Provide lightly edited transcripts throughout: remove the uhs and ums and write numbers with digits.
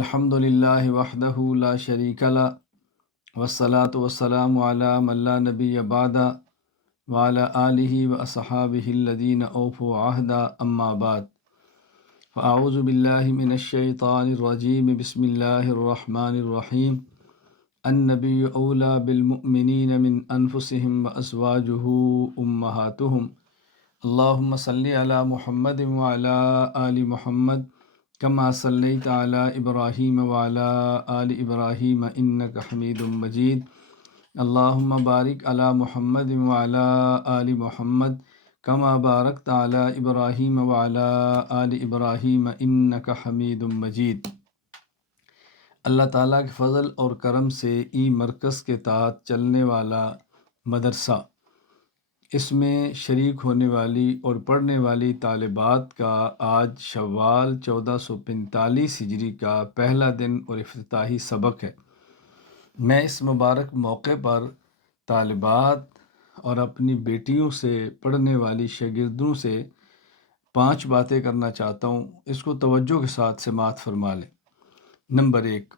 الحمد للہ وحدہ لا شریک لہ والصلاة والسلام علی من لا نبی بعد وعلی آلہ واصحابہ الذین اوفوا عہدا اما بعد فاعوذ باللہ من الشیطان الرجیم بسم اللہ الرحمن الرحیم النبی اولی بالمؤمنین من انفسہم وازواجہ امہاتہم اللہم صلی علی محمد وعلی آل محمد کما صلیت علی ابراہیم وعلی آل ابراہیم انک حمید مجید اللہم بارک علی محمد وعلی آل محمد کما بارکت علی ابراہیم وعلی آل ابراہیم انک حمید مجید۔ اللہ تعالیٰ کے فضل اور کرم سے ای مرکز کے تحت چلنے والا مدرسہ، اس میں شریک ہونے والی اور پڑھنے والی طالبات کا آج شوال 1445 ہجری کا پہلا دن اور افتتاحی سبق ہے۔ میں اس مبارک موقع پر طالبات اور اپنی بیٹیوں سے پڑھنے والی شاگردوں سے 5 باتیں کرنا چاہتا ہوں، اس کو توجہ کے ساتھ سماعت فرما لیں۔ نمبر 1،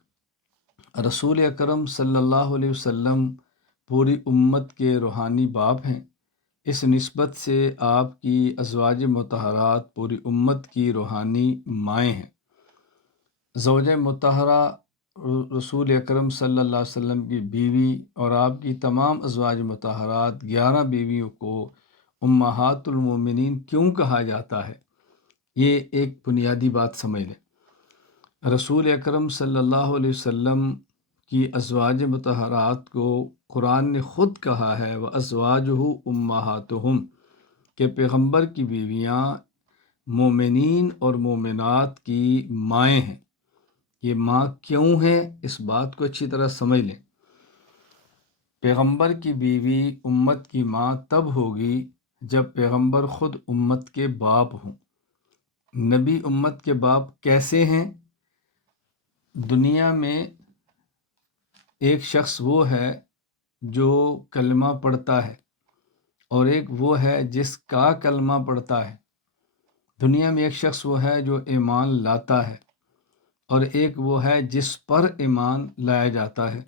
رسول اکرم صلی اللہ علیہ وسلم پوری امت کے روحانی باپ ہیں۔ اس نسبت سے آپ کی ازواج مطہرات پوری امت کی روحانی مائیں ہیں۔ زوجہ مطہرہ رسول اکرم صلی اللہ علیہ وسلم کی بیوی اور آپ کی تمام ازواج مطہرات 11 بیویوں کو امہات المومنین کیوں کہا جاتا ہے، یہ ایک بنیادی بات سمجھ لیں۔ رسول اکرم صلی اللہ علیہ وسلم کی ازواج مطہرات کو قرآن نے خود کہا ہے وَأَزْوَاجُهُ أُمَّهَاتُهُمْ کہ پیغمبر کی بیویاں مومنین اور مومنات کی مائیں ہیں۔ یہ ماں کیوں ہے، اس بات کو اچھی طرح سمجھ لیں۔ پیغمبر کی بیوی امت کی ماں تب ہوگی جب پیغمبر خود امت کے باپ ہوں۔ نبی امت کے باپ کیسے ہیں؟ دنیا میں ایک شخص وہ ہے جو کلمہ پڑھتا ہے اور ایک وہ ہے جس کا کلمہ پڑھتا ہے۔ دنیا میں ایک شخص وہ ہے جو ایمان لاتا ہے اور ایک وہ ہے جس پر ایمان لایا جاتا ہے۔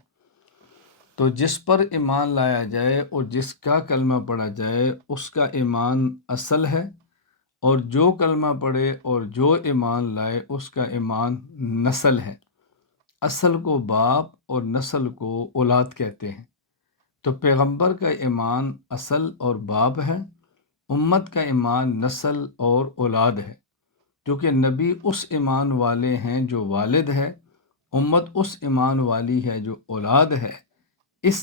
تو جس پر ایمان لایا جائے اور جس کا کلمہ پڑھا جائے اس کا ایمان اصل ہے، اور جو کلمہ پڑھے اور جو ایمان لائے اس کا ایمان نسل ہے۔ اصل کو باپ اور نسل کو اولاد کہتے ہیں۔ تو پیغمبر کا ایمان اصل اور باپ ہے، امت کا ایمان نسل اور اولاد ہے، کیونکہ نبی اس ایمان والے ہیں جو والد ہے، امت اس ایمان والی ہے جو اولاد ہے۔ اس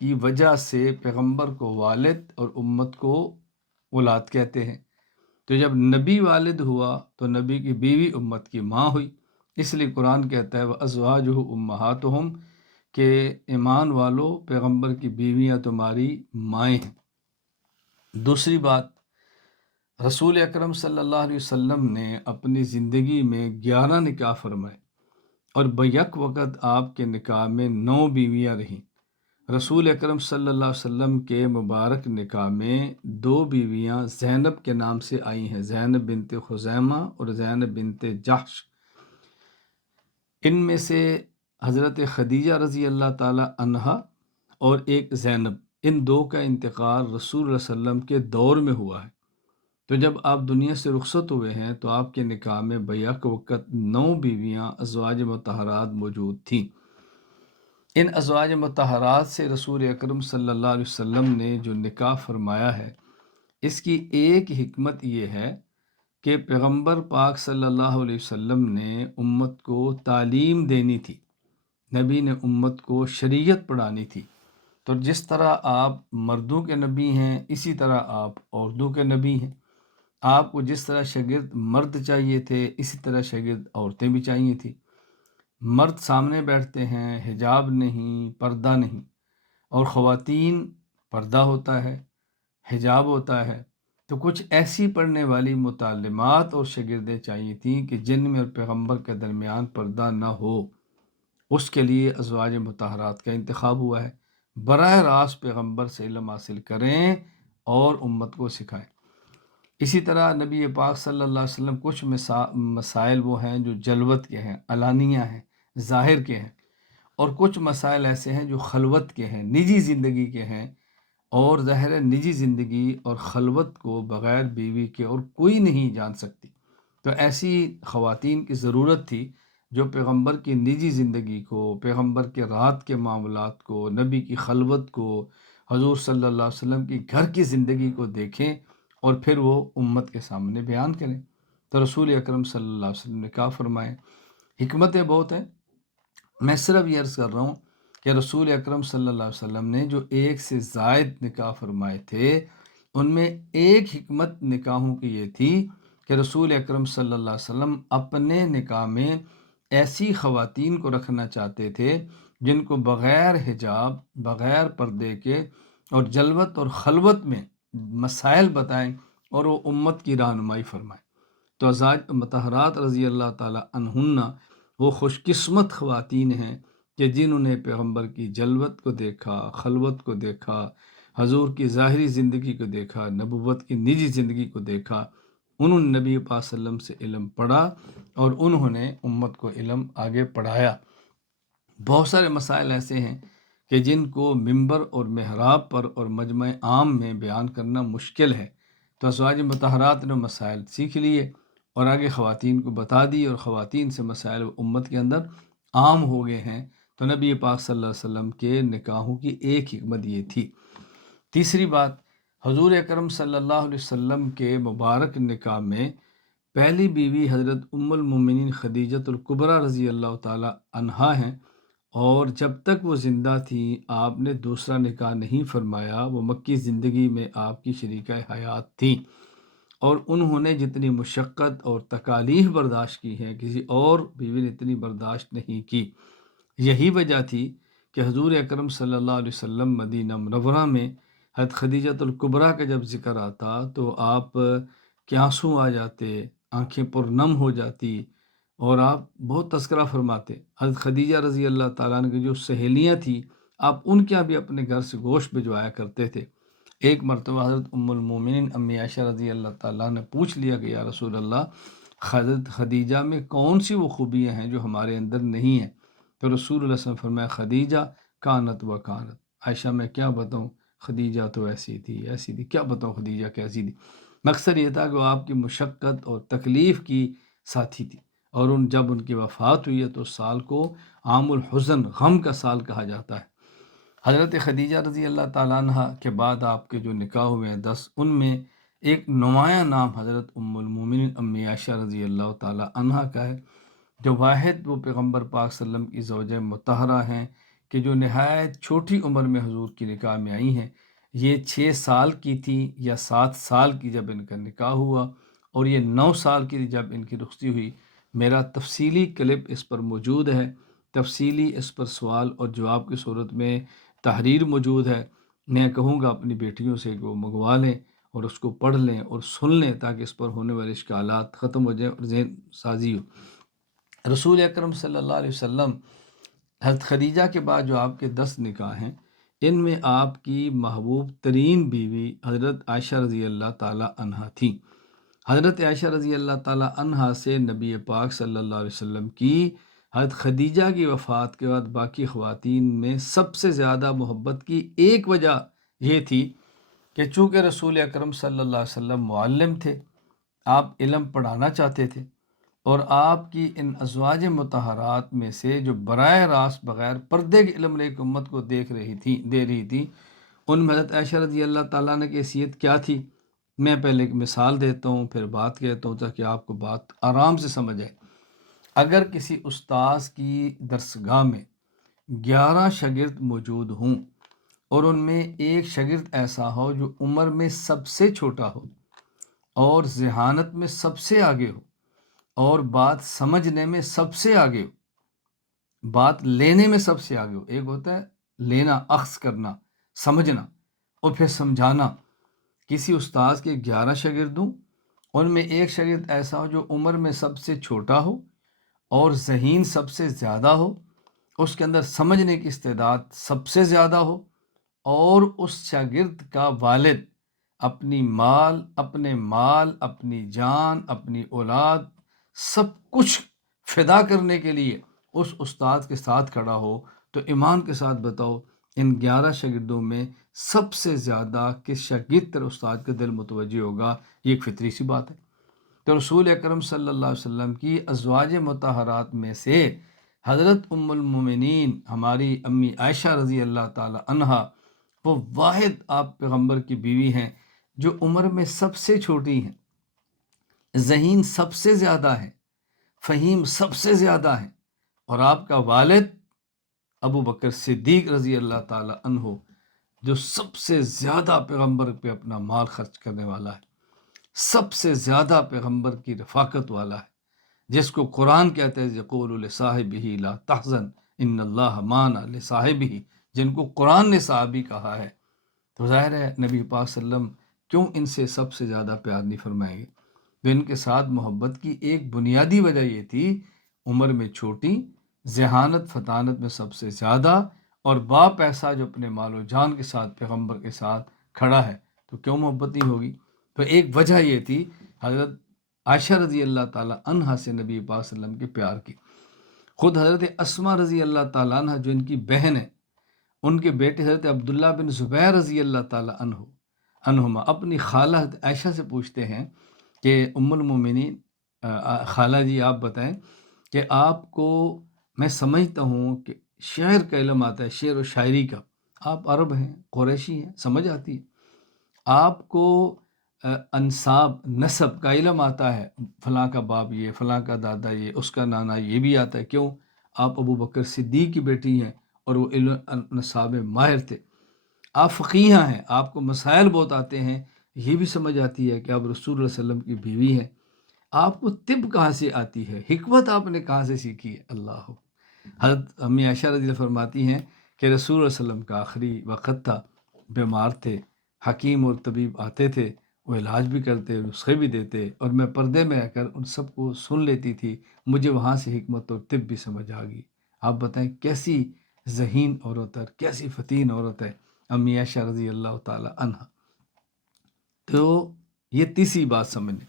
کی وجہ سے پیغمبر کو والد اور امت کو اولاد کہتے ہیں۔ تو جب نبی والد ہوا تو نبی کی بیوی امت کی ماں ہوئی، اس لیے قرآن کہتا ہے وَأَزْوَاجُهُ أُمَّهَاتُهُمْ کہ ایمان والو پیغمبر کی بیویاں تمہاری مائیں ہیں۔ دوسری بات، رسول اکرم صلی اللہ علیہ وسلم نے اپنی زندگی میں 11 نکاح فرمائے اور بیک وقت آپ کے نکاح میں 9 بیویاں رہیں۔ رسول اکرم صلی اللہ علیہ وسلم کے مبارک نکاح میں 2 بیویاں زینب کے نام سے آئی ہیں، زینب بنت خزیمہ اور زینب بنت جحش۔ ان میں سے حضرت خدیجہ رضی اللہ تعالی عنہا اور ایک زینب، ان 2 کا انتقال رسول اللہ صلی اللہ علیہ وسلم کے دور میں ہوا ہے۔ تو جب آپ دنیا سے رخصت ہوئے ہیں تو آپ کے نکاح میں بیک وقت 9 بیویاں ازواج مطہرات موجود تھیں۔ ان ازواج مطہرات سے رسول اکرم صلی اللہ علیہ وسلم نے جو نکاح فرمایا ہے، اس کی ایک حکمت یہ ہے کہ پیغمبر پاک صلی اللہ علیہ وسلم نے امت کو تعلیم دینی تھی، نبی نے امت کو شریعت پڑھانی تھی۔ تو جس طرح آپ مردوں کے نبی ہیں اسی طرح آپ عورتوں کے نبی ہیں۔ آپ کو جس طرح شاگرد مرد چاہیے تھے اسی طرح شاگرد عورتیں بھی چاہیے تھیں۔ مرد سامنے بیٹھتے ہیں، حجاب نہیں، پردہ نہیں، اور خواتین پردہ ہوتا ہے، حجاب ہوتا ہے۔ تو کچھ ایسی پڑھنے والی متعلمات اور شاگردیں چاہیے تھیں کہ جن میں اور پیغمبر کے درمیان پردہ نہ ہو۔ اس کے لیے ازواج مطہرات کا انتخاب ہوا ہے۔ براہ راست پیغمبر سے علم حاصل کریں اور امت کو سکھائیں۔ اسی طرح نبی پاک صلی اللہ علیہ وسلم کچھ مسائل وہ ہیں جو جلوت کے ہیں، علانیہ ہیں، ظاہر کے ہیں، اور کچھ مسائل ایسے ہیں جو خلوت کے ہیں، نجی زندگی کے ہیں، اور ظاہر ہے نجی زندگی اور خلوت کو بغیر بیوی کے اور کوئی نہیں جان سکتی۔ تو ایسی خواتین کی ضرورت تھی جو پیغمبر کی نجی زندگی کو، پیغمبر کے رات کے معاملات کو، نبی کی خلوت کو، حضور صلی اللہ علیہ وسلم کی گھر کی زندگی کو دیکھیں اور پھر وہ امت کے سامنے بیان کریں۔ تو رسول اکرم صلی اللہ علیہ وسلم نے کہا فرمائے، حکمتیں بہت ہیں، میں صرف یہ عرض کر رہا ہوں کہ رسول اکرم صلی اللہ علیہ وسلم نے جو ایک سے زائد نکاح فرمائے تھے، ان میں ایک حکمت نکاحوں کی یہ تھی کہ رسول اکرم صلی اللہ علیہ وسلم اپنے نکاح میں ایسی خواتین کو رکھنا چاہتے تھے جن کو بغیر حجاب، بغیر پردے کے اور جلوت اور خلوت میں مسائل بتائیں اور وہ امت کی رہنمائی فرمائیں۔ تو ازواج مطہرات رضی اللہ تعالی عنہن وہ خوش قسمت خواتین ہیں کہ جنہوں نے پیغمبر کی جلوت کو دیکھا، خلوت کو دیکھا، حضور کی ظاہری زندگی کو دیکھا، نبوت کی نجی زندگی کو دیکھا۔ انہوں نے نبی پاک صلی اللہ علیہ وسلم سے علم پڑھا اور انہوں نے امت کو علم آگے پڑھایا۔ بہت سارے مسائل ایسے ہیں کہ جن کو ممبر اور محراب پر اور مجمع عام میں بیان کرنا مشکل ہے، تو ازواج مطہرات نے مسائل سیکھ لیے اور آگے خواتین کو بتا دی، اور خواتین سے مسائل امت کے اندر عام ہو گئے ہیں۔ تو نبی پاک صلی اللہ علیہ وسلم کے نکاحوں کی ایک حکمت یہ تھی۔ تیسری بات، حضور اکرم صلی اللہ علیہ وسلم کے مبارک نکاح میں پہلی بیوی حضرت ام المومنین خدیجۃ الکبریٰ رضی اللہ تعالی عنہا ہیں، اور جب تک وہ زندہ تھیں آپ نے دوسرا نکاح نہیں فرمایا۔ وہ مکی زندگی میں آپ کی شریکہ حیات تھیں، اور انہوں نے جتنی مشقت اور تکالیف برداشت کی ہیں کسی اور بیوی نے اتنی برداشت نہیں کی۔ یہی وجہ تھی کہ حضور اکرم صلی اللہ علیہ وسلم مدینہ منورہ میں حضرت خدیجۃ الکبریٰ کا جب ذکر آتا تو آپ کے آنسو آ جاتے، آنکھیں پرنم ہو جاتی، اور آپ بہت تذکرہ فرماتے۔ حضرت خدیجہ رضی اللہ تعالیٰ عنہ کی جو سہیلیاں تھیں، آپ ان کے یہاں بھی اپنے گھر سے گوشت بھجوایا کرتے تھے۔ ایک مرتبہ حضرت ام المومنین امی عائشہ رضی اللہ تعالیٰ نے پوچھ لیا کہ یا رسول اللہ، حضرت خدیجہ میں کون سی وہ خوبیاں ہیں جو ہمارے اندر نہیں ہیں؟ تو رسول اللہ صلی اللہ علیہ وسلم فرمایا، خدیجہ کانت و کانت، عائشہ میں کیا بتاؤں، خدیجہ تو ایسی تھی ایسی تھی، کیا بتاؤں خدیجہ کیسی تھی۔ مقصد یہ تھا کہ وہ آپ کی مشقت اور تکلیف کی ساتھی تھی، اور جب ان کی وفات ہوئی ہے تو اس سال کو عام الحزن، غم کا سال کہا جاتا ہے۔ حضرت خدیجہ رضی اللہ تعالیٰ عنہ کے بعد آپ کے جو نکاح ہوئے ہیں 10، ان میں ایک نمایاں نام حضرت ام المومنین امی عائشہ رضی اللہ تعالیٰ عنہ کا ہے، جو واحد وہ پیغمبر پاک صلی اللہ علیہ وسلم کی زوجہ مطہرہ ہیں کہ جو نہایت چھوٹی عمر میں حضور کی نکاح میں آئی ہیں۔ یہ 6 سال کی تھی یا 7 سال کی جب ان کا نکاح ہوا، اور یہ 9 سال کی جب ان کی رخصتی ہوئی۔ میرا تفصیلی کلپ اس پر موجود ہے، تفصیلی اس پر سوال اور جواب کی صورت میں تحریر موجود ہے۔ میں کہوں گا اپنی بیٹیوں سے کہ وہ منگوا لیں اور اس کو پڑھ لیں اور سن لیں تاکہ اس پر ہونے والے اشکالات ختم ہو جائیں اور ذہن سازی ہو۔ رسول اکرم صلی اللہ علیہ وسلم حضرت خدیجہ کے بعد جو آپ کے 10 نکاح ہیں، ان میں آپ کی محبوب ترین بیوی حضرت عائشہ رضی اللہ تعالی عنہا تھیں۔ حضرت عائشہ رضی اللہ تعالی عنہا سے نبی پاک صلی اللہ علیہ وسلم کی حضرت خدیجہ کی وفات کے بعد باقی خواتین میں سب سے زیادہ محبت کی ایک وجہ یہ تھی کہ چونکہ رسول اکرم صلی اللہ علیہ وسلم معلم تھے، آپ علم پڑھانا چاہتے تھے، اور آپ کی ان ازواج مطہرات میں سے جو براہ راست بغیر پردے کے علم ایک امت کو دے رہی تھی، ان میں حضرت عائشہ رضی اللہ تعالیٰ عنہ کی حیثیت کیا تھی۔ میں پہلے ایک مثال دیتا ہوں پھر بات کہتا ہوں تاکہ آپ کو بات آرام سے سمجھ آئے۔ اگر کسی استاذ کی درسگاہ میں 11 شاگرد موجود ہوں اور ان میں ایک شاگرد ایسا ہو جو عمر میں سب سے چھوٹا ہو اور ذہانت میں سب سے آگے ہو اور بات سمجھنے میں سب سے آگے ہو، بات لینے میں سب سے آگے ہو، ایک ہوتا ہے لینا، اخذ کرنا، سمجھنا اور پھر سمجھانا۔ کسی استاذ کے 11 شاگرد ہوں، ان میں ایک شاگرد ایسا ہو جو عمر میں سب سے چھوٹا ہو اور ذہین سب سے زیادہ ہو، اس کے اندر سمجھنے کی استعداد سب سے زیادہ ہو، اور اس شاگرد کا والد اپنے مال، اپنی جان، اپنی اولاد، سب کچھ فدا کرنے کے لیے اس استاد کے ساتھ کھڑا ہو، تو ایمان کے ساتھ بتاؤ ان 11 شاگردوں میں سب سے زیادہ کس شاگرد تر استاد کا دل متوجہ ہوگا؟ یہ ایک فطری سی بات ہے۔ تو رسول اکرم صلی اللہ علیہ وسلم کی ازواج مطہرات میں سے حضرت ام المومنین ہماری امی عائشہ رضی اللہ تعالی عنہا وہ واحد آپ پیغمبر کی بیوی ہیں جو عمر میں سب سے چھوٹی ہیں، ذہین سب سے زیادہ ہے، فہیم سب سے زیادہ ہے، اور آپ کا والد ابو بکر صدیق رضی اللہ تعالی عنہ جو سب سے زیادہ پیغمبر پہ اپنا مال خرچ کرنے والا ہے، سب سے زیادہ پیغمبر کی رفاقت والا ہے، جس کو قرآن کہتے ہیں یقول لصاحبہ لا تحزن ان اللہ معنا لصاحبہ، جن کو قرآن نے صحابی کہا ہے، تو ظاہر ہے نبی پاک صلی اللہ علیہ وسلم کیوں ان سے سب سے زیادہ پیار نہیں فرمائیں گے؟ تو ان کے ساتھ محبت کی ایک بنیادی وجہ یہ تھی، عمر میں چھوٹی، ذہانت فطانت میں سب سے زیادہ، اور با پیسہ جو اپنے مال و جان کے ساتھ پیغمبر کے ساتھ کھڑا ہے، تو کیوں محبت نہیں ہوگی؟ تو ایک وجہ یہ تھی حضرت عائشہ رضی اللہ تعالیٰ عنہ سے نبی پاک صلی اللہ علیہ وسلم کے پیار کی۔ خود حضرت اسما رضی اللہ تعالیٰ عنہ جو ان کی بہن ہے، ان کے بیٹے حضرت عبداللہ بن زبیر رضی اللہ تعالیٰ عنہما اپنی خالہ حضرت عائشہ سے پوچھتے ہیں کہ ام المومنین خالہ جی آپ بتائیں کہ آپ کو، میں سمجھتا ہوں کہ شعر کا علم آتا ہے، شعر و شاعری کا، آپ عرب ہیں، قریشی ہیں، سمجھ آتی ہے، آپ کو انساب نسب کا علم آتا ہے، فلاں کا باپ یہ، فلاں کا دادا یہ، اس کا نانا یہ بھی آتا ہے، کیوں؟ آپ ابو بکر صدیق کی بیٹی ہیں اور وہ علم نصاب ماہر تھے، آپ فقیہ ہیں، آپ کو مسائل بہت آتے ہیں، یہ بھی سمجھ آتی ہے کہ آپ رسول اللہ علیہ وسلم کی بیوی ہیں، آپ کو طب کہاں سے آتی ہے، حکمت آپ نے کہاں سے سیکھی ہے؟ اللہ! حضرت امی عائشہ رضی اللہ فرماتی ہیں کہ رسول اللہ علیہ وسلم کا آخری وقت تھا، بیمار تھے، حکیم اور طبیب آتے تھے، وہ علاج بھی کرتے، نسخے بھی دیتے، اور میں پردے میں رہ کر ان سب کو سن لیتی تھی، مجھے وہاں سے حکمت اور طب بھی سمجھ آ گئی۔ آپ بتائیں کیسی ذہین عورت ہے، کیسی فتین عورت ہے امی عائشہ رضی اللہ تعالی عنہ۔ تو یہ تیسری بات سمجھیں۔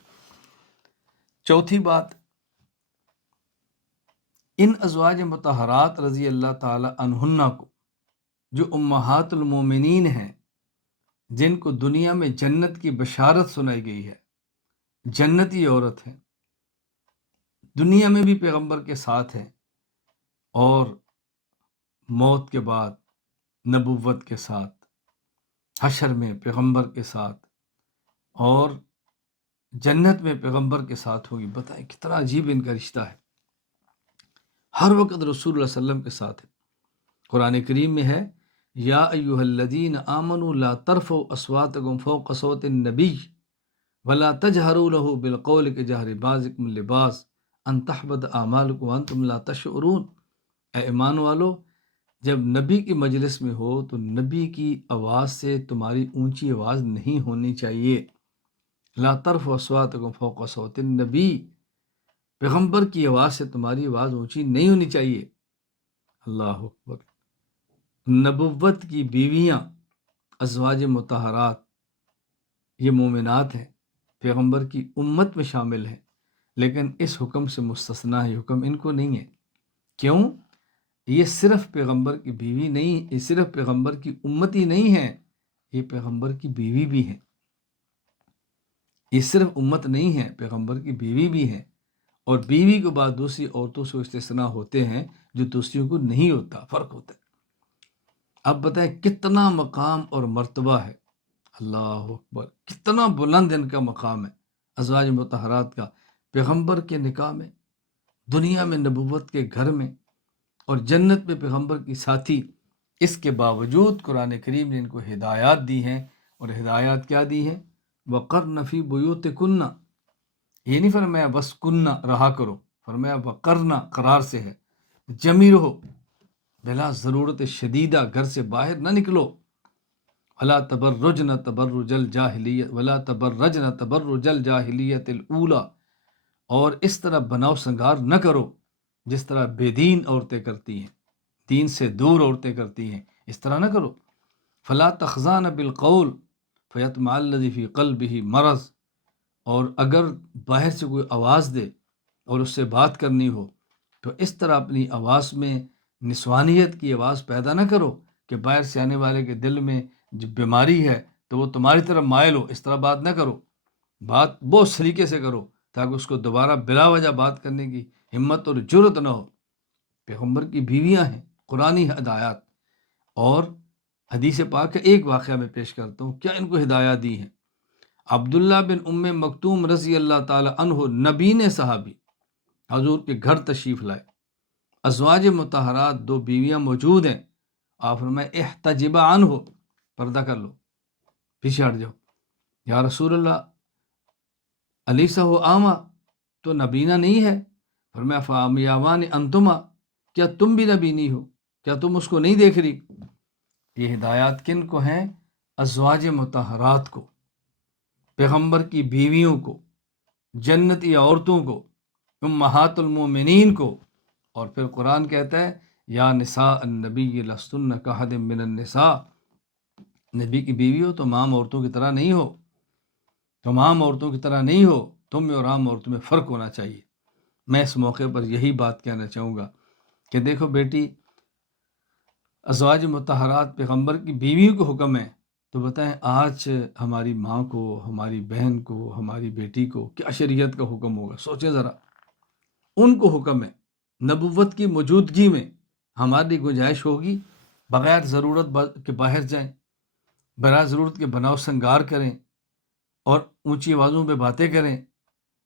چوتھی بات، ان ازواج مطہرات رضی اللہ تعالی عنہن کو، جو امہات المومنین ہیں، جن کو دنیا میں جنت کی بشارت سنائی گئی ہے، جنتی عورت ہے، دنیا میں بھی پیغمبر کے ساتھ ہے، اور موت کے بعد نبوت کے ساتھ، حشر میں پیغمبر کے ساتھ، اور جنت میں پیغمبر کے ساتھ ہوگی۔ بتائیں کتنا عجیب ان کا رشتہ ہے، ہر وقت رسول اللہ صلی اللہ علیہ وسلم کے ساتھ ہے۔ قرآن کریم میں ہے یا ایھا الذین آمنوا لا ترفعوا اصواتکم فوق صوت النبی ولا تجہروا له بالقول کجہر بعضکم لبعض ان تحبط اعمالکم وانتم لا تشعرون۔ اے ایمان والو، جب نبی کی مجلس میں ہو تو نبی کی آواز سے تمہاری اونچی آواز نہیں ہونی چاہیے۔ لا ترفعوا اصواتکم فوق صوت النبی، پیغمبر کی آواز سے تمہاری آواز اونچی نہیں ہونی چاہیے۔ اللہ اکبر! نبوت کی بیویاں ازواج مطہرات یہ مومنات ہیں، پیغمبر کی امت میں شامل ہیں، لیکن اس حکم سے مستثنا ہے، یہ حکم ان کو نہیں ہے۔ کیوں؟ یہ صرف پیغمبر کی بیوی نہیں، یہ صرف پیغمبر کی امتی نہیں ہے، یہ پیغمبر کی بیوی بھی ہیں۔ یہ صرف امت نہیں ہے، پیغمبر کی بیوی بھی ہیں، اور بیوی کے بعد دوسری عورتوں سے استثناء ہوتے ہیں جو دوسریوں کو نہیں ہوتا، فرق ہوتا ہے۔ اب بتائیں کتنا مقام اور مرتبہ ہے، اللہ اکبر! کتنا بلند ان کا مقام ہے ازواج مطہرات کا، پیغمبر کے نکاح میں، دنیا میں نبوت کے گھر میں، اور جنت میں پیغمبر کی ساتھی۔ اس کے باوجود قرآن کریم نے ان کو ہدایات دی ہیں، اور ہدایات کیا دی ہیں؟ وَقَرْنَ فِي بُيُوتِكُنَّ، یہ نہیں فرمایا بس کننا رہا کرو، فرمایا وَقَرْنَ قرار سے ہے، جمی رہو، بلا ضرورت شدیدہ گھر سے باہر نہ نکلو، ولا تبرجن تبرج الجاہلیت ولا تبرجن تبرج الجاہلیت الاولی، اور اس طرح بناؤ سنگار نہ کرو جس طرح بے دین عورتیں کرتی ہیں، دین سے دور عورتیں کرتی ہیں، اس طرح نہ کرو۔ فلا تخضعن بالقول فیطمع الذی فی قلبہ مرض، اور اگر باہر سے کوئی آواز دے اور اس سے بات کرنی ہو تو اس طرح اپنی آواز میں نسوانیت کی آواز پیدا نہ کرو کہ باہر سے آنے والے کے دل میں جو بیماری ہے تو وہ تمہاری طرف مائل ہو۔ اس طرح بات نہ کرو، بات بہت سلیقے سے کرو تاکہ اس کو دوبارہ بلا وجہ بات کرنے کی ہمت اور جرت نہ ہو۔ پیغمبر کی بیویاں ہیں، قرآنی ہدایات اور حدیث پاک کا ایک واقعہ میں پیش کرتا ہوں، کیا ان کو ہدایات دی ہیں۔ عبداللہ بن ام مکتوم رضی اللہ تعالی عنہ نبین صحابی حضور کے گھر تشریف لائے، ازواج مطہرات دو بیویاں موجود ہیں، آپ فرمائے احتجبا عنہ، پردہ کر لو، پیچھے ہٹ جاؤ۔ یا رسول اللہ الیسا ہو آما، تو نبینا نہیں ہے؟ فرمایا فامیاوان انتما، کیا تم بھی نبینی ہو؟ کیا تم اس کو نہیں دیکھ رہی؟ یہ ہدایات کن کو ہیں؟ ازواج مطہرات کو، پیغمبر کی بیویوں کو، جنتی عورتوں کو، امہات المومنین کو۔ اور پھر قرآن کہتا ہے یا نساء النبی لستن کاحد من النساء، نبی کی بیوی ہو تو عام عورتوں کی طرح نہیں ہو، تم عام عورتوں کی طرح نہیں ہو، تم میں اور عام عورتوں میں فرق ہونا چاہیے۔ میں اس موقع پر یہی بات کہنا چاہوں گا کہ دیکھو بیٹی، ازواج مطہرات پیغمبر کی بیویوں کو حکم ہے، تو بتائیں آج ہماری ماں کو، ہماری بہن کو، ہماری بیٹی کو کیا شریعت کا حکم ہوگا؟ سوچیں ذرا، ان کو حکم ہے نبوت کی موجودگی میں ہماری گنجائش ہوگی بغیر ضرورت کے باہر جائیں، بغیر ضرورت کے بناؤ سنگار کریں اور اونچی آوازوں پہ باتیں کریں،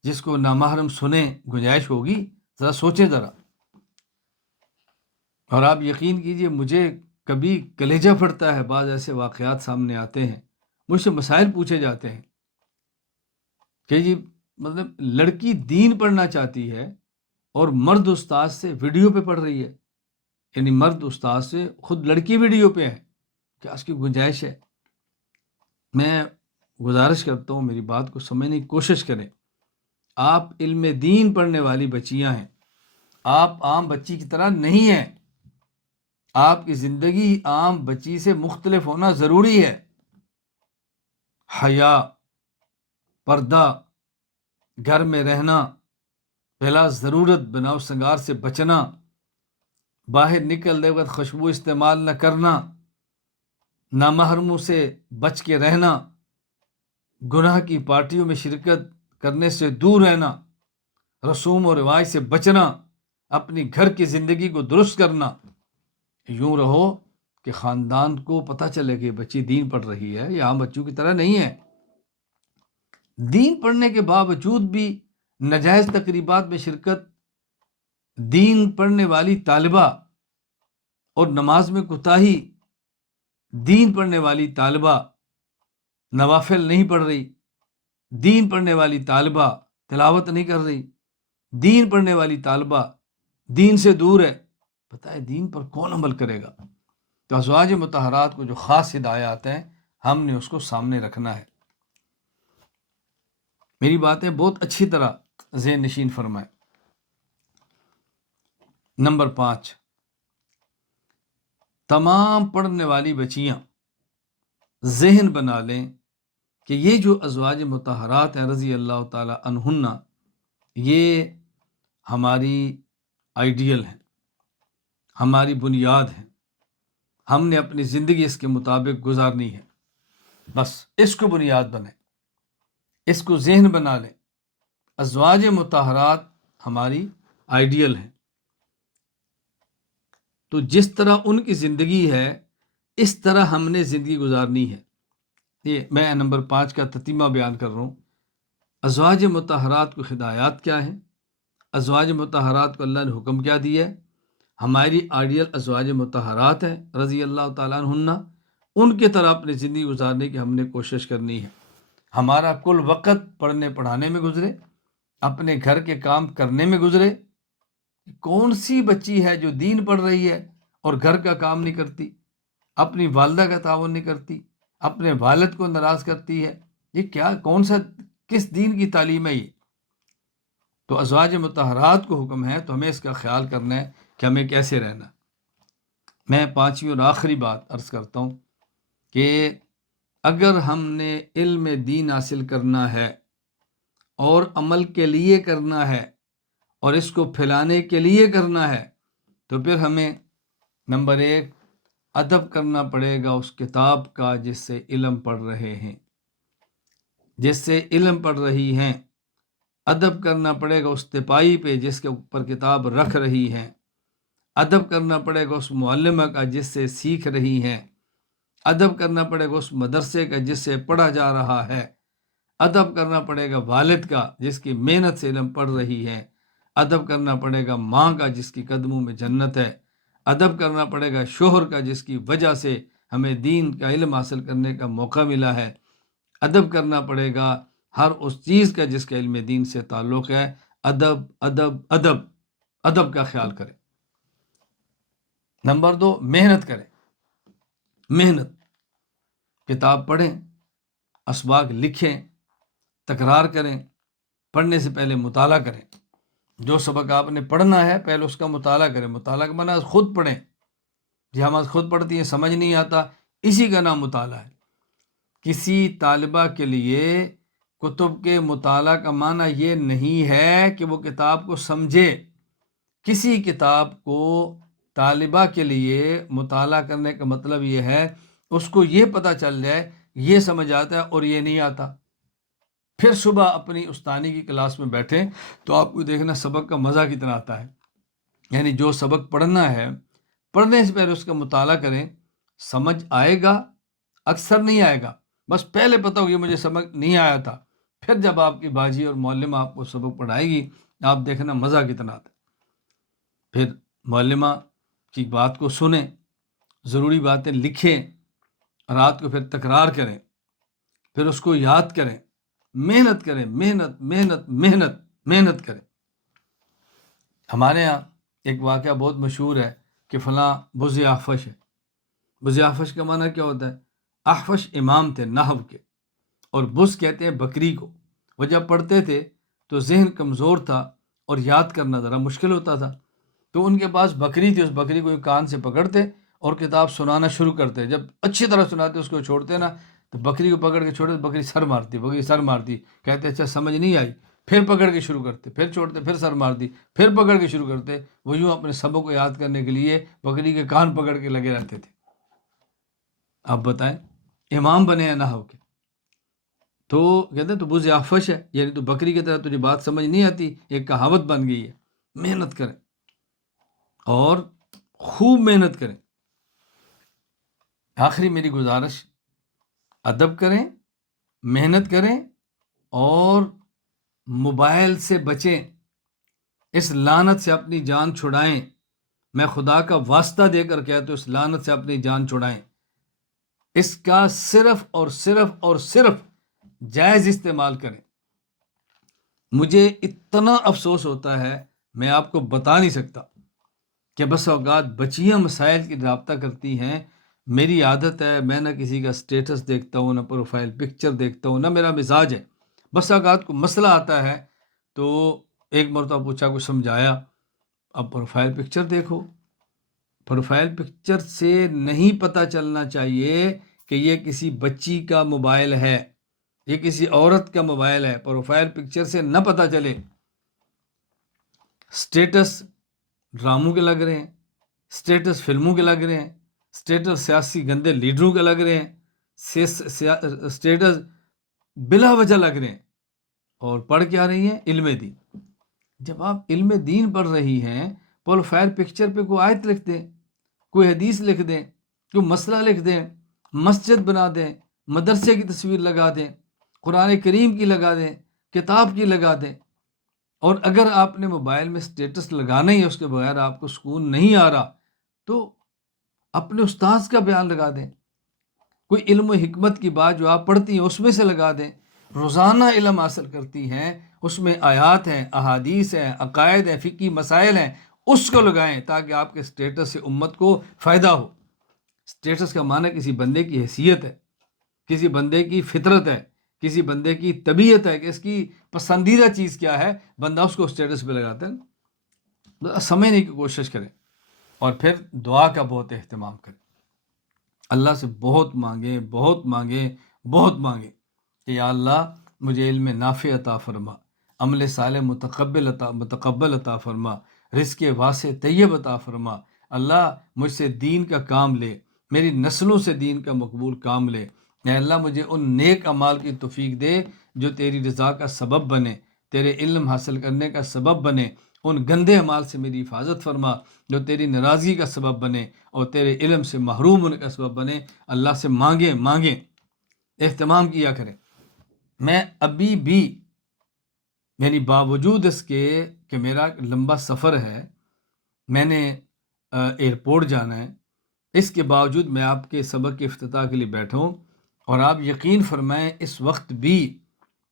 جس کو نامحرم سنیں؟ گنجائش ہوگی؟ ذرا سوچیں ذرا۔ اور آپ یقین کیجئے مجھے کبھی کلیجہ پھٹتا ہے، بعض ایسے واقعات سامنے آتے ہیں، مجھ سے مسائل پوچھے جاتے ہیں کہ جی مطلب لڑکی دین پڑھنا چاہتی ہے اور مرد استاد سے ویڈیو پہ پڑھ رہی ہے، یعنی مرد استاد سے خود لڑکی ویڈیو پہ ہے، کیا اس کی گنجائش ہے؟ میں گزارش کرتا ہوں میری بات کو سمجھنے کی کوشش کریں۔ آپ علم دین پڑھنے والی بچیاں ہیں، آپ عام بچی کی طرح نہیں ہیں، آپ کی زندگی عام بچی سے مختلف ہونا ضروری ہے۔ حیا، پردہ، گھر میں رہنا، بلا ضرورت بناؤ سنگار سے بچنا، باہر نکلتے وقت خوشبو استعمال نہ کرنا، نامحرموں سے بچ کے رہنا، گناہ کی پارٹیوں میں شرکت کرنے سے دور رہنا، رسوم و رواج سے بچنا، اپنی گھر کی زندگی کو درست کرنا۔ یوں رہو کہ خاندان کو پتہ چلے کہ بچی دین پڑھ رہی ہے، یہ عام بچوں کی طرح نہیں ہے۔ دین پڑھنے کے باوجود بھی ناجائز تقریبات میں شرکت، دین پڑھنے والی طالبہ اور نماز میں کوتاہی، دین پڑھنے والی طالبہ نوافل نہیں پڑھ رہی، دین پڑھنے والی طالبہ تلاوت نہیں کر رہی، دین پڑھنے والی طالبہ دین سے دور ہے، بتائے دین پر کون عمل کرے گا؟ تو ازواج مطہرات کو جو خاص ہدایات ہیں ہم نے اس کو سامنے رکھنا ہے۔ میری باتیں بہت اچھی طرح ذہن نشین فرمائیں۔ نمبر 5، تمام پڑھنے والی بچیاں ذہن بنا لیں کہ یہ جو ازواج مطہرات ہیں رضی اللہ تعالی عنہن، یہ ہماری آئیڈیل ہیں، ہماری بنیاد ہیں، ہم نے اپنی زندگی اس کے مطابق گزارنی ہے، بس اس کو بنیاد بنائیں، اس کو ذہن بنا لیں۔ ازواج مطہرات ہماری آئیڈیل ہیں، تو جس طرح ان کی زندگی ہے اس طرح ہم نے زندگی گزارنی ہے۔ یہ میں نمبر 5 کا تتمہ بیان کر رہا ہوں۔ ازواج مطہرات کو ہدایات کیا ہیں؟ ازواج مطہرات کو اللہ نے حکم کیا دیا ہے؟ ہماری آئیڈیل ازواج مطہرات ہیں رضی اللہ تعالیٰ عنہن، ان کی طرح اپنی زندگی گزارنے کی ہم نے کوشش کرنی ہے۔ ہمارا کل وقت پڑھنے پڑھانے میں گزرے، اپنے گھر کے کام کرنے میں گزرے۔ کون سی بچی ہے جو دین پڑھ رہی ہے اور گھر کا کام نہیں کرتی، اپنی والدہ کا تعاون نہیں کرتی، اپنے والد کو ناراض کرتی ہے؟ یہ کیا، کون سا، کس دین کی تعلیم ہے یہ؟ تو ازواج مطہرات کو حکم ہے تو ہمیں اس کا خیال کرنا ہے کہ ہمیں کیسے رہنا۔ میں 5ویں اور آخری بات عرض کرتا ہوں کہ اگر ہم نے علم دین حاصل کرنا ہے اور عمل کے لیے کرنا ہے اور اس کو پھیلانے کے لیے کرنا ہے تو پھر ہمیں نمبر 1 ادب کرنا پڑے گا اس کتاب کا جس سے علم پڑھ رہے ہیں، جس سے علم پڑھ رہی ہیں۔ ادب کرنا پڑے گا اس تپائی پہ جس کے اوپر کتاب رکھ رہی ہیں۔ ادب کرنا پڑے گا اس معلمہ کا جس سے سیکھ رہی ہیں۔ ادب کرنا پڑے گا اس مدرسے کا جس سے پڑھا جا رہا ہے۔ ادب کرنا پڑے گا والد کا جس کی محنت سے علم پڑھ رہی ہے۔ ادب کرنا پڑے گا ماں کا جس کی قدموں میں جنت ہے۔ ادب کرنا پڑے گا شوہر کا جس کی وجہ سے ہمیں دین کا علم حاصل کرنے کا موقع ملا ہے۔ ادب کرنا پڑے گا ہر اس چیز کا جس کا علم دین سے تعلق ہے۔ ادب ادب ادب ادب کا خیال کریں۔ نمبر 2 محنت کریں۔ محنت، کتاب پڑھیں، اسباق لکھیں، تکرار کریں، پڑھنے سے پہلے مطالعہ کریں۔ جو سبق آپ نے پڑھنا ہے پہلے اس کا مطالعہ کریں۔ مطالعہ کا معنی خود پڑھیں۔ جی ہم آج خود پڑھتی ہیں، سمجھ نہیں آتا، اسی کا نام مطالعہ ہے۔ کسی طالبہ کے لیے کتب کے مطالعہ کا معنی یہ نہیں ہے کہ وہ کتاب کو سمجھے۔ کسی کتاب کو طالبہ کے لیے مطالعہ کرنے کا مطلب یہ ہے اس کو یہ پتہ چل جائے یہ سمجھ آتا ہے اور یہ نہیں آتا۔ پھر صبح اپنی استانی کی کلاس میں بیٹھیں تو آپ کو دیکھنا سبق کا مزہ کتنا آتا ہے۔ یعنی جو سبق پڑھنا ہے پڑھنے سے پہلے اس کا مطالعہ کریں، سمجھ آئے گا، اکثر نہیں آئے گا، بس پہلے پتہ ہوگی مجھے سمجھ نہیں آیا تھا۔ پھر جب آپ کی باجی اور معلمہ آپ کو سبق پڑھائے گی آپ دیکھنا مزہ کتنا آتا ہے۔ پھر معلمہ کی بات کو سنیں، ضروری باتیں لکھیں، رات کو پھر تکرار کریں، پھر اس کو یاد کریں، محنت کریں، محنت محنت محنت محنت کریں۔ ہمارے ہاں ایک واقعہ بہت مشہور ہے کہ فلاں بز احفش ہے۔ بز احفش کا معنی کیا ہوتا ہے؟ احفش امام تھے نحو کے، اور بز کہتے ہیں بکری کو۔ وہ جب پڑھتے تھے تو ذہن کمزور تھا اور یاد کرنا ذرا مشکل ہوتا تھا، تو ان کے پاس بکری تھی، اس بکری کو کان سے پکڑتے اور کتاب سنانا شروع کرتے۔ جب اچھی طرح سناتے اس کو چھوڑتے نا تو بکری کو پکڑ کے چھوڑتے، بکری سر مارتی، بکری سر مارتی، کہتے اچھا سمجھ نہیں آئی، پھر پکڑ کے شروع کرتے، پھر چھوڑتے، پھر سر مارتی، پھر پکڑ کے شروع کرتے۔ وہ یوں اپنے سبق کو یاد کرنے کے لیے بکری کے کان پکڑ کے لگے رہتے تھے۔ آپ بتائیں، امام بنے ہیں نحو کے، تو کہتے ہیں تو بز احفش ہے، یعنی تو بکری کی طرح تجھے بات سمجھ نہیں آتی، ایک کہاوت بن گئی ہے۔ محنت کریں اور خوب محنت کریں۔ آخری میری گزارش، ادب کریں، محنت کریں اور موبائل سے بچیں۔ اس لعنت سے اپنی جان چھڑائیں۔ میں خدا کا واسطہ دے کر کہتا ہوں اس لعنت سے اپنی جان چھڑائیں۔ اس کا صرف اور صرف اور صرف جائز استعمال کریں۔ مجھے اتنا افسوس ہوتا ہے میں آپ کو بتا نہیں سکتا کہ بس اوقات بچیاں مسائل کی رابطہ کرتی ہیں۔ میری عادت ہے میں نہ کسی کا سٹیٹس دیکھتا ہوں، نہ پروفائل پکچر دیکھتا ہوں، نہ میرا مزاج ہے۔ بس اوقات کو مسئلہ آتا ہے تو ایک مرتبہ پوچھا، کچھ سمجھایا، اب پروفائل پکچر دیکھو۔ پروفائل پکچر سے نہیں پتہ چلنا چاہیے کہ یہ کسی بچی کا موبائل ہے، یہ کسی عورت کا موبائل ہے۔ پروفائل پکچر سے نہ پتہ چلے۔ سٹیٹس ڈراموں کے لگ رہے ہیں، سٹیٹس فلموں کے لگ رہے ہیں، سٹیٹس سیاسی گندے لیڈروں کے لگ رہے ہیں، سٹیٹس بلا وجہ لگ رہے ہیں، اور پڑھ کیا رہی ہیں؟ علم دین۔ جب آپ علم دین پڑھ رہی ہیں، پروفائل پکچر پہ کوئی آیت لکھ دیں، کوئی حدیث لکھ دیں، کوئی مسئلہ لکھ دیں، مسجد بنا دیں، مدرسے کی تصویر لگا دیں، قرآن کریم کی لگا دیں، کتاب کی لگا دیں، اور اگر آپ نے موبائل میں سٹیٹس لگانا ہی ہے اس کے بغیر آپ کو سکون نہیں آ رہا تو اپنے استاذ کا بیان لگا دیں، کوئی علم و حکمت کی بات جو آپ پڑھتی ہیں اس میں سے لگا دیں۔ روزانہ علم حاصل کرتی ہیں، اس میں آیات ہیں، احادیث ہیں، عقائد ہیں، فقہی مسائل ہیں، اس کو لگائیں تاکہ آپ کے سٹیٹس سے امت کو فائدہ ہو۔ سٹیٹس کا معنی کسی بندے کی حیثیت ہے، کسی بندے کی فطرت ہے، کسی بندے کی طبیعت ہے کہ اس کی پسندیدہ چیز کیا ہے، بندہ اس کو سٹیٹس پہ لگاتا ہے۔ سمجھنے کی کوشش کریں اور پھر دعا کا بہت اہتمام کریں۔ اللہ سے بہت مانگیں، بہت مانگیں، بہت مانگیں کہ یا اللہ مجھے علم نافع عطا فرما، عمل صالح متقبل عطا فرما، رزق واسع طیب عطا فرما۔ اللہ مجھ سے دین کا کام لے، میری نسلوں سے دین کا مقبول کام لے۔ اے اللہ مجھے ان نیک اعمال کی توفیق دے جو تیری رضا کا سبب بنے، تیرے علم حاصل کرنے کا سبب بنے۔ ان گندے اعمال سے میری حفاظت فرما جو تیری ناراضگی کا سبب بنے اور تیرے علم سے محروم ہونے کا سبب بنے۔ اللہ سے مانگیں، اہتمام کیا کریں۔ میں ابھی بھی یعنی باوجود اس کے کہ میرا لمبا سفر ہے، میں نے ایئرپورٹ جانا ہے، اس کے باوجود میں آپ کے سبق کے افتتاح کے لیے بیٹھا ہوں، اور آپ یقین فرمائیں اس وقت بھی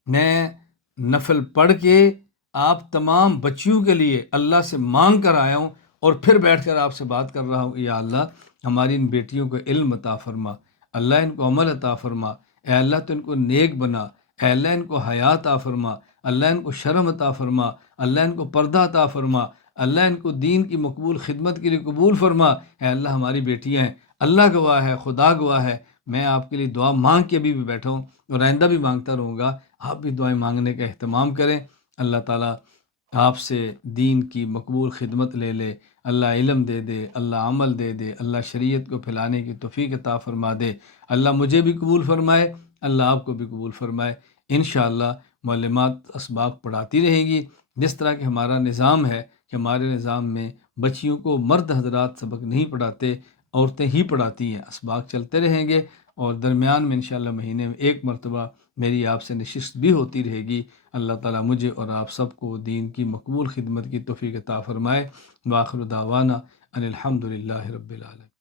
میں نفل پڑھ کے آپ تمام بچیوں کے لیے اللہ سے مانگ کر آیا ہوں، اور پھر بیٹھ کر آپ سے بات کر رہا ہوں۔ یا اللہ ہماری ان بیٹیوں کو علم عطا فرما، اللہ ان کو عمل عطا فرما، اے اللہ تو ان کو نیک بنا، اے اللہ ان کو حیا عطا فرما، اللہ ان کو شرم عطا فرما، اللہ ان کو پردہ عطا فرما، اللہ ان کو دین کی مقبول خدمت کے لیے قبول فرما۔ اے اللہ ہماری بیٹیاں ہیں، اللہ گواہ ہے، خدا گواہ ہے، میں آپ کے لیے دعا مانگ کے ابھی بھی بیٹھا ہوں اور آئندہ بھی مانگتا رہوں گا۔ آپ بھی دعائیں مانگنے کا اہتمام کریں۔ اللہ تعالیٰ آپ سے دین کی مقبول خدمت لے لے، اللہ علم دے دے، اللہ عمل دے دے، اللہ شریعت کو پھیلانے کی توفیق عطا فرما دے۔ اللہ مجھے بھی قبول فرمائے، اللہ آپ کو بھی قبول فرمائے۔ انشاءاللہ معلمات اسباق پڑھاتی رہیں گی، جس طرح کہ ہمارا نظام ہے کہ ہمارے نظام میں بچیوں کو مرد حضرات سبق نہیں پڑھاتے، عورتیں ہی پڑھاتی ہیں۔ اسباق چلتے رہیں گے، اور درمیان میں انشاءاللہ مہینے میں ایک مرتبہ میری آپ سے نشست بھی ہوتی رہے گی۔ اللہ تعالیٰ مجھے اور آپ سب کو دین کی مقبول خدمت کی توفیق عطا فرمائے۔ وآخر دعوانا ان الحمد للہ رب العالمین۔